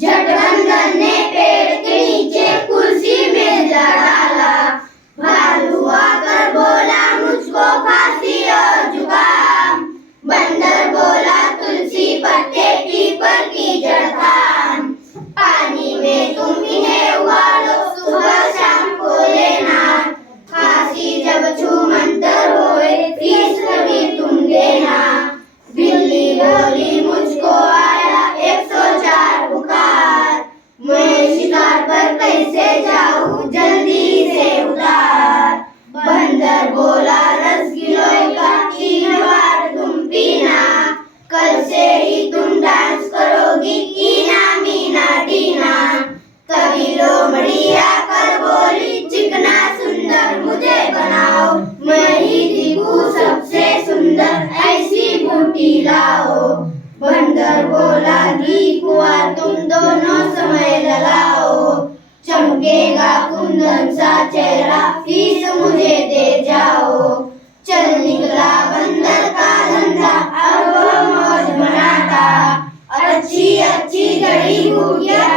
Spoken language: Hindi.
जटबंधन ने कैसे जाऊँ, जल्दी से उतार। बंदर बोला, रस गिलोय का तीन बार तुम पीना। कल से ही तुम डांस करोगी मीना टीना कभी लोमड़िया कर बोली, चिकना सुंदर मुझे बनाओ। मैं ही सबसे सुंदर, ऐसी बूटी लाओ। बंदर बोला की चमकेगा कुंदन सा चेहरा फीस मुझे दे जाओ। चल निकला बंदर का धंधा अब वो मौज मनाता। अच्छी अच्छी घड़ी गुड़िया